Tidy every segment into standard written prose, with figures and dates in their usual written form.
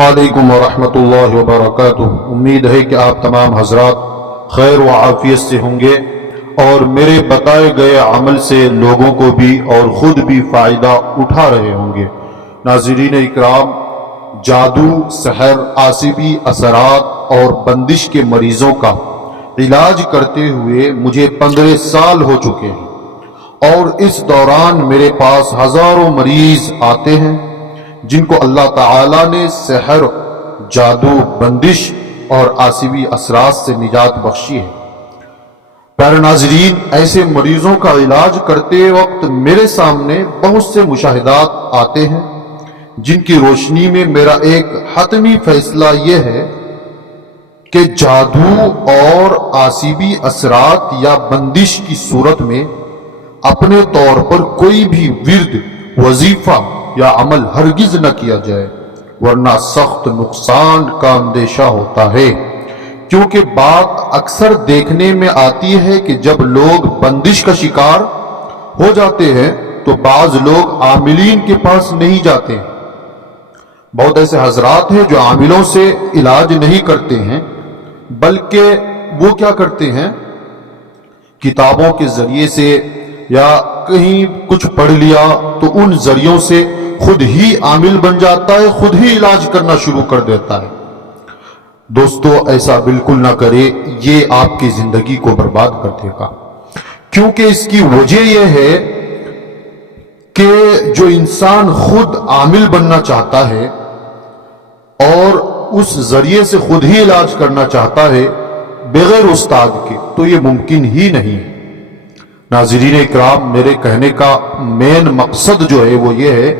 वालेकुम वरहमतुल्लाहि वबरकातुह। उम्मीद है कि आप तमाम हजरात खैर व आफियत से होंगे और मेरे बताए गए अमल से लोगों को भी और ख़ुद भी फ़ायदा उठा रहे होंगे। नाज़रीन इकराम, जादू, सहर, आसिबी असरात और बंदिश के मरीज़ों का इलाज करते हुए मुझे 15 साल हो चुके हैं और इस दौरान मेरे पास हज़ारों मरीज़ आते हैं जिनको अल्लाह ताला ने सहर, जादू, बंदिश और आसिबी असरात से निजात बख्शी है। प्यारे नाज़रीन, ऐसे मरीजों का इलाज करते वक्त मेरे सामने बहुत से मुशाहिदात आते हैं जिनकी रोशनी में मेरा एक हतमी फैसला यह है कि जादू और आसिबी असरात या बंदिश की सूरत में अपने तौर पर कोई भी विर्द, वजीफा या अमल हरगिज न किया जाए, वरना सख्त नुकसान का अंदेशा होता है। क्योंकि बात अक्सर देखने में आती है कि जब लोग बंदिश का शिकार हो जाते हैं तो बाज लोग आमिलीन के पास नहीं जाते। बहुत ऐसे हजरात हैं जो आमिलों से इलाज नहीं करते हैं, बल्कि वो क्या करते हैं, किताबों के जरिए से या कहीं कुछ पढ़ लिया तो उन जरियों से खुद ही आमिल बन जाता है, खुद ही इलाज करना शुरू कर देता है। दोस्तों, ऐसा बिल्कुल ना करे, ये आपकी जिंदगी को बर्बाद कर देगा। क्योंकि इसकी वजह यह है कि जो इंसान खुद आमिल बनना चाहता है और उस जरिए से खुद ही इलाज करना चाहता है बगैर उस्ताद के, तो ये मुमकिन ही नहीं है। नाज़रीन इकराम, मेरे कहने का मेन मकसद जो है वो ये है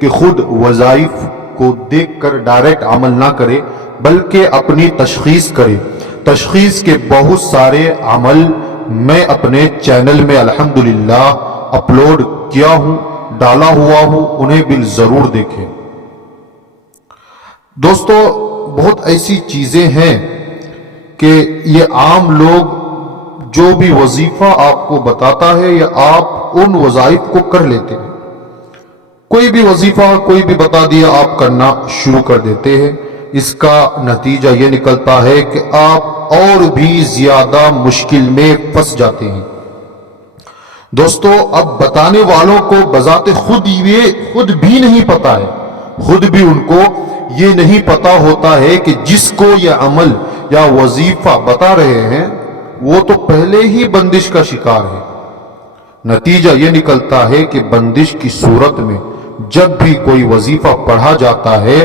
कि खुद वज़ाइफ को देखकर डायरेक्ट अमल ना करे, बल्कि अपनी तशखीस करे। तशखीस के बहुत सारे अमल मैं अपने चैनल में अल्हम्दुलिल्लाह अपलोड किया हूं, डाला हुआ हूं, उन्हें भी जरूर देखें। दोस्तों, बहुत ऐसी चीजें हैं कि ये आम लोग जो भी वजीफा आपको बताता है या आप उन वज़ाइफ को कर लेते हैं। कोई भी वजीफा कोई भी बता दिया, आप करना शुरू कर देते हैं। इसका नतीजा ये निकलता है कि आप और भी ज्यादा मुश्किल में फंस जाते हैं। दोस्तों, अब बताने वालों को बजाते खुद ये खुद भी नहीं पता है, खुद भी उनको ये नहीं पता होता है कि जिसको ये अमल या वजीफा बता रहे हैं वो तो पहले ही बंदिश का शिकार है। नतीजा ये निकलता है कि बंदिश की सूरत में जब भी कोई वजीफा पढ़ा जाता है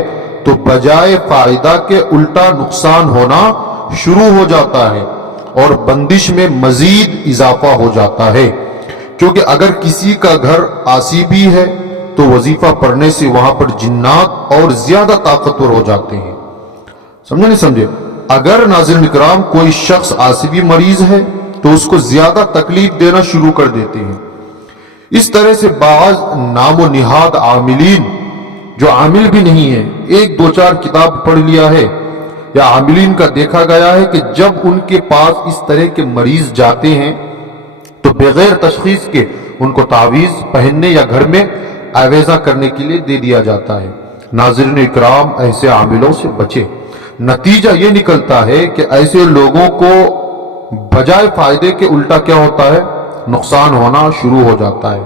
तो बजाय फायदा के उल्टा नुकसान होना शुरू हो जाता है और बंदिश में मजीद इजाफा हो जाता है। क्योंकि अगर किसी का घर आसिबी है तो वजीफा पढ़ने से वहां पर जिन्नात और ज्यादा ताकतवर हो जाते हैं। समझे नहीं समझे? अगर नाज़रीन इकराम कोई शख्स आसिबी मरीज है तो उसको ज्यादा तकलीफ देना शुरू कर देते हैं। इस तरह से बाज नामो निहाद आमिलीन जो आमिल भी नहीं है, एक दो चार किताब पढ़ लिया है या आमिलीन का देखा गया है कि जब उनके पास इस तरह के मरीज जाते हैं तो बगैर तशखीस के उनको तावीज पहनने या घर में आवेजा करने के लिए दे दिया जाता है। नाज़रीन इकराम, ऐसे आमिलों से बचे। नतीजा ये निकलता है कि ऐसे लोगों को बजाय फायदे के उल्टा क्या होता है, नुकसान होना शुरू हो जाता है।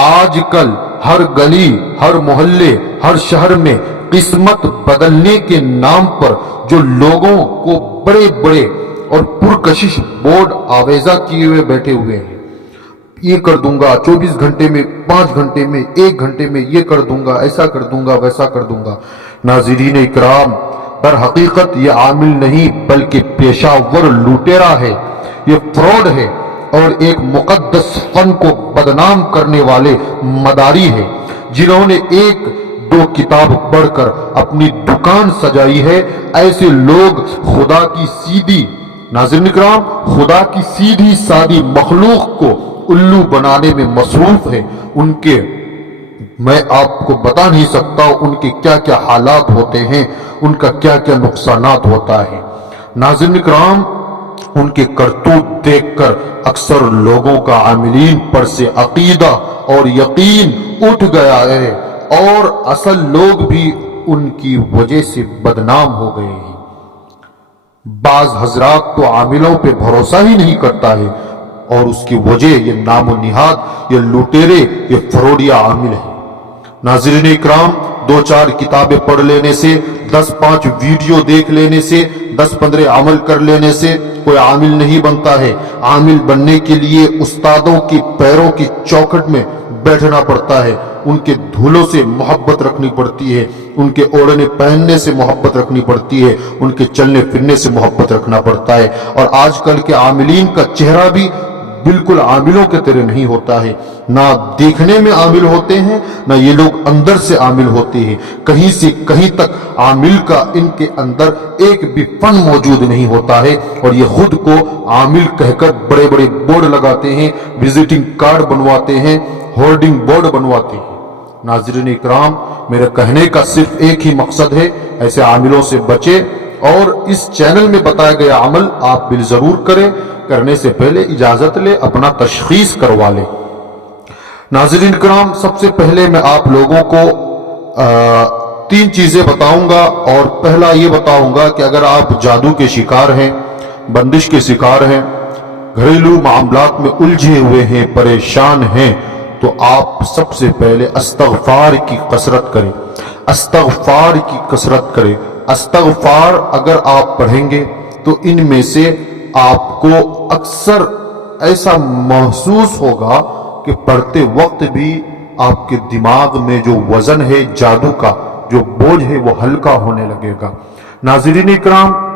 आजकल हर गली, हर मोहल्ले, हर शहर में किस्मत बदलने के नाम पर जो लोगों को बड़े बड़े और पुरकशिश बोर्ड आवेजा किए हुए बैठे हुए हैं। ये कर दूंगा 24 घंटे में, 5 घंटे में, 1 घंटे में ये कर दूंगा, ऐसा कर दूंगा, वैसा कर दूंगा। नाज़रीन इकराम, दर हकीकत ये आमिल नहीं बल्कि पेशावर लुटेरा है, ये फ्रॉड है और एक मुकद्दस फन को बदनाम करने वाले मदारी है जिन्होंने एक दो किताब पढ़कर अपनी दुकान सजाई है। ऐसे लोग खुदा की सीधी, नाज़रीन इकराम, खुदा की सीधी सादी मखलूक को उल्लू बनाने में मसरूफ है। उनके मैं आपको बता नहीं सकता उनके क्या क्या हालात होते हैं, उनका क्या क्या नुकसानात होता है। नाज़रीन इकराम, उनके करतूत देखकर अक्सर लोगों का आमिलीन पर से अकीदा और यकीन उठ गया है और असल लोग भी उनकी वजह से बदनाम हो गए हैं। बाज हजरात तो आमिलों पे भरोसा ही नहीं करता है और उसकी वजह ये नामो निहाद, ये लुटेरे, ये फरोडिया आमिल है। नाज़रीन इकराम, 2-4 किताबें पढ़ लेने से, 10-5 वीडियो देख लेने से, 10-15 अमल कर लेने से कोई आमिल नहीं बनता है। आमिल बनने के लिए उस्तादों की पैरों की चौखट में बैठना पड़ता है, उनके धूलों से मोहब्बत रखनी पड़ती है, उनके ओढ़ने पहनने से मोहब्बत रखनी पड़ती है, उनके चलने फिरने से मोहब्बत रखना पड़ता है। और आजकल के आमिलीन का चेहरा भी बिल्कुल आमिलों के तरह नहीं होता है। ना देखने में आमिल होते हैं, ना ये लोग अंदर से आमिल होते हैं। कहीं से कहीं तक आमिल का इनके अंदर एक भी फन मौजूद नहीं होता है और ये खुद को आमिल कहकर बड़े बड़े बोर्ड लगाते हैं, विजिटिंग कार्ड बनवाते हैं, होर्डिंग बोर्ड बनवाते हैं। नाज़रीन इकराम, मेरे कहने का सिर्फ एक ही मकसद है, ऐसे आमिलों से बचे और इस चैनल में बताया गया अमल आप बिल जरूर करें। करने से पहले इजाजत ले, अपना तशखीस करवा ले। नाज़रीन इकराम, सबसे पहले मैं आप लोगों को 3 चीजें बताऊंगा और पहला ये बताऊंगा कि अगर आप जादू के शिकार हैं, बंदिश के शिकार हैं, घरेलू मामलात में उलझे हुए हैं, परेशान हैं, तो आप सबसे पहले अस्तगफार की कसरत करें। अस्तगफार की कसरत करें। अस्तगफार अगर आप पढ़ेंगे तो इनमें से आपको अक्सर ऐसा महसूस होगा कि पढ़ते वक्त भी आपके दिमाग में जो वजन है जादू का, जो बोझ है, वो हल्का होने लगेगा। नाज़रीन इकराम,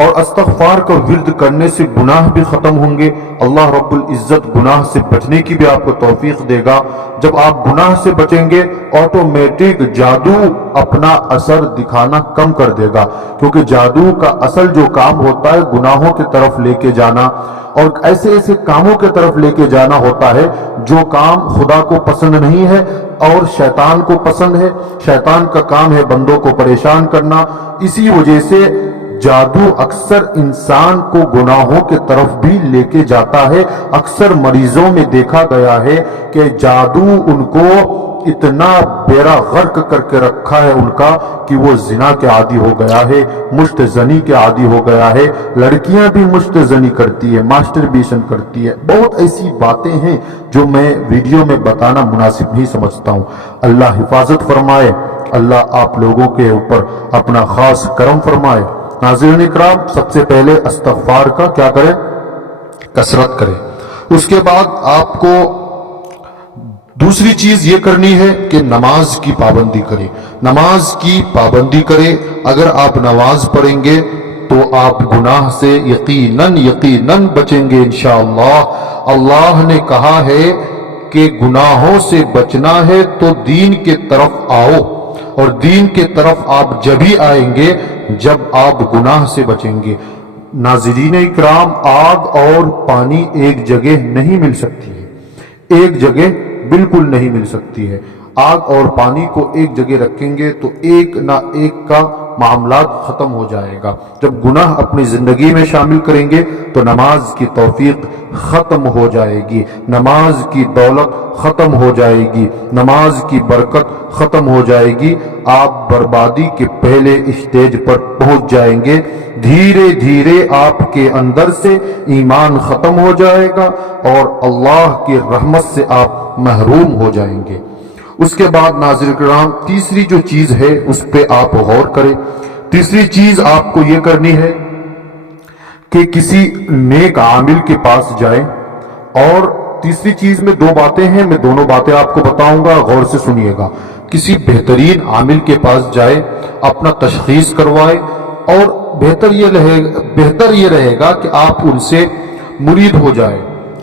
और अस्तगफार का विर्द करने से गुनाह भी खत्म होंगे। अल्लाह रब्बुल इज्जत गुनाह से बचने की भी आपको तौफीक देगा। जब आप गुनाह से बचेंगे, ऑटोमेटिक जादू अपना असर दिखाना कम कर देगा, क्योंकि जादू का असल जो काम होता है गुनाहों की तरफ लेके जाना और ऐसे ऐसे कामों की तरफ लेके जाना होता है जो काम खुदा को पसंद नहीं है और शैतान को पसंद है। शैतान का काम है बंदों को परेशान करना। इसी वजह से जादू अक्सर इंसान को गुनाहों के तरफ भी लेके जाता है। अक्सर मरीजों में देखा गया है कि जादू उनको इतना बेड़ा गर्क करके रखा है उनका कि वो जिना के आदी हो गया है, मुश्तजनी के आदी हो गया है। लड़कियां भी मुश्तजनी करती है, मास्टरबेशन करती है। बहुत ऐसी बातें हैं जो मैं वीडियो में बताना मुनासिब नहीं समझता हूँ। अल्लाह हिफाजत फरमाए, अल्लाह आप लोगों के ऊपर अपना खास करम फरमाए। नाज़रीन इकराम, सबसे पहले इस्तग़फ़ार का क्या करें? कसरत करें। उसके बाद आपको दूसरी चीज ये करनी है कि नमाज की पाबंदी करें। नमाज की पाबंदी करें। अगर आप नमाज पढ़ेंगे तो आप गुनाह से यकीनन बचेंगे इंशाअल्लाह। अल्लाह ने कहा है कि गुनाहों से बचना है तो दीन के तरफ आओ, और दीन के तरफ आप जब ही आएंगे जब आप गुनाह से बचेंगे। नाज़रीन इकराम, आग और पानी एक जगह नहीं मिल सकती है, एक जगह बिल्कुल नहीं मिल सकती है। आग और पानी को एक जगह रखेंगे तो एक ना एक का मामलात खत्म हो जाएगा। जब गुनाह अपनी जिंदगी में शामिल करेंगे तो नमाज की तौफीक खत्म हो जाएगी, नमाज की दौलत खत्म हो जाएगी, नमाज की बरकत खत्म हो जाएगी। आप बर्बादी के पहले स्टेज पर पहुंच जाएंगे। धीरे धीरे आपके अंदर से ईमान खत्म हो जाएगा और अल्लाह की रहमत से आप महरूम हो जाएंगे। उसके बाद नाज़रीन किराम, तीसरी जो चीज है उस पे आप गौर करें। तीसरी चीज आपको ये करनी है कि किसी नेक आमिल के पास जाए। और तीसरी चीज में 2 बातें हैं, मैं दोनों बातें आपको बताऊंगा, गौर से सुनिएगा। किसी बेहतरीन आमिल के पास जाए, अपना तशखीस करवाए, और बेहतर ये रहेगा कि आप उनसे मुरीद हो जाए,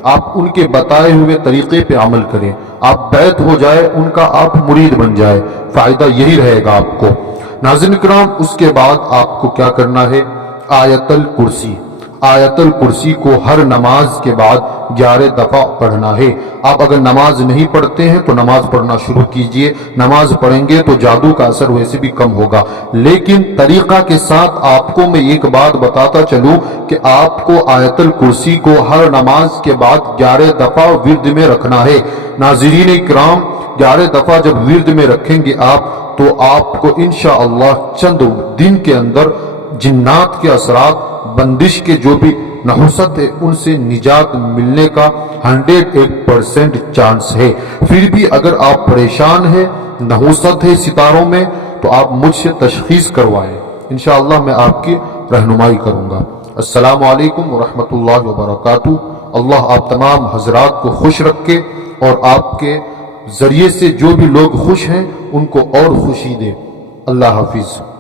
आप उनके बताए हुए तरीके पे अमल करें, आप बैत हो जाए उनका, आप मुरीद बन जाए। फायदा यही रहेगा आपको। नाज़रीन किराम, उसके बाद आपको क्या करना है? आयतल कुर्सी। आयतल कुर्सी को हर नमाज के बाद 11 दफा पढ़ना है। आप अगर नमाज नहीं पढ़ते हैं तो नमाज पढ़ना शुरू कीजिए। नमाज पढ़ेंगे तो जादू का असर वैसे भी कम होगा, लेकिन तरीका के साथ आपको मैं एक बात बताता चलूं कि आपको आयतल कुर्सी को हर नमाज के बाद 11 दफा विर्द में रखना है। नाज़रीन इकराम, 11 दफा जब विर्द में रखेंगे आप تو آپ کو انشاءاللہ چند دن کے اندر جنات کے اثرات، بندش کے جو بھی نحوست ہے ان سے نجات ملنے کا 101% چانس ہے۔ پھر بھی اگر آپ پریشان ہیں، نحوست ہے ستاروں میں، تو آپ مجھ سے تشخیص کروائیں، انشاءاللہ میں آپ کی رہنمائی کروں گا۔ السلام علیکم ورحمۃ اللہ وبرکاتہ۔ اللہ آپ تمام حضرات کو خوش رکھے اور آپ کے ذریعے سے جو بھی لوگ خوش ہیں ان کو اور خوشی دے۔ اللہ حافظ۔